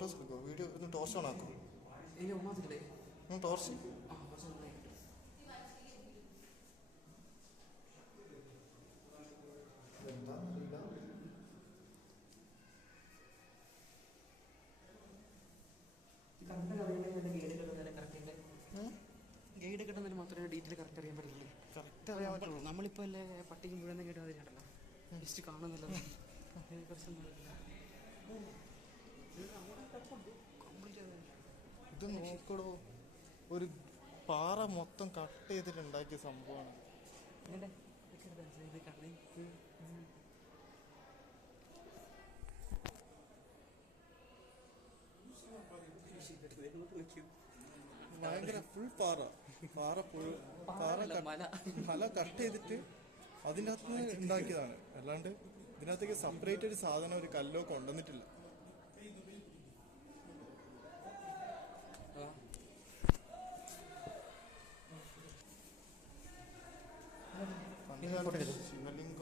Photos എടുക്കുമോ? Video ഒന്ന് torch on ആക്കും. ടോർച്ച് ഗൈഡ് കിട്ടുന്നതിന് മാത്രമേ ഡീറ്റെയിൽ കറക്റ്റ് അറിയാൻ പറ്റുള്ളൂ. കറക്റ്റ് അറിയാൻ പറ്റുള്ളൂ. നമ്മളിപ്പോൾ അല്ലേ പട്ടിക്ക് മുഴുവൻ കേട്ടോ അതിനുണ്ടല്ലോ ലിസ്റ്റ് കാണുന്നില്ല. ഇത് നോക്കടോ, ഒരു പാറ മൊത്തം കട്ട് ചെയ്തിട്ട് ഉണ്ടാക്കിയ സംഭവമാണ്. ഭയങ്കര ഫുൾ മല കട്ട് ചെയ്തിട്ട് അതിൻ്റെ അകത്ത് നിന്ന് ഉണ്ടാക്കിയതാണ്. അല്ലാണ്ട് ഇതിനകത്തേക്ക് സെപ്പറേറ്റ് ഒരു സാധനം, ഒരു കല്ലോ കൊണ്ടുവന്നിട്ടില്ല. പണ്ട് കാലത്ത് ശിവലിംഗം